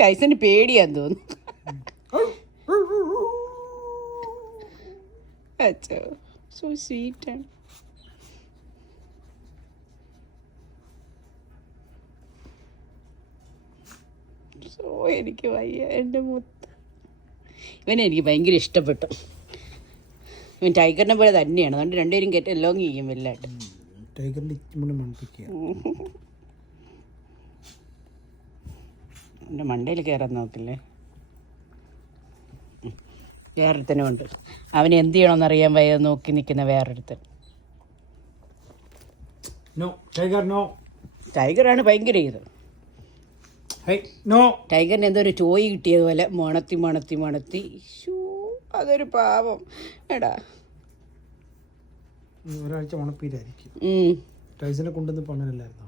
ടൈസന് പേടിയാന്ന് തോന്നുന്നു. അച്ഛോ so സ്വീറ്റാണ്. So എനിക്ക് വയ്യ എൻ്റെ മുത്ത്. ഇവനെ എനിക്ക് ഭയങ്കര ഇഷ്ടപ്പെട്ടു. ഇവൻ ടൈഗറിനെ പോലെ തന്നെയാണ്. അതുകൊണ്ട് രണ്ടുപേരും കയറ്റി എല്ലാം ചെയ്യും വലുതായിട്ട്. എൻ്റെ മണ്ടയിൽ കയറാൻ നോക്കില്ലേ. വേറൊരുത്തനുമുണ്ട്. അവന് എന്ത് ചെയ്യണമെന്ന് അറിയാൻ വയ്യ നോക്കി നിൽക്കുന്ന വേറൊരുത്തൻ. ടൈഗറാണ് ഭയങ്കര ഇത്. ടൈഗറിന് എന്തോ ഒരു ടോയ് കിട്ടിയതുപോലെ മണത്തി മണത്തി മണത്തി. അതൊരു പാവം എടാ. ഒരാഴ്ച മണപ്പീരായിരിക്കും. ടൈസനെ കൊണ്ടുവന്ന് പണല്ലായിരുന്നു.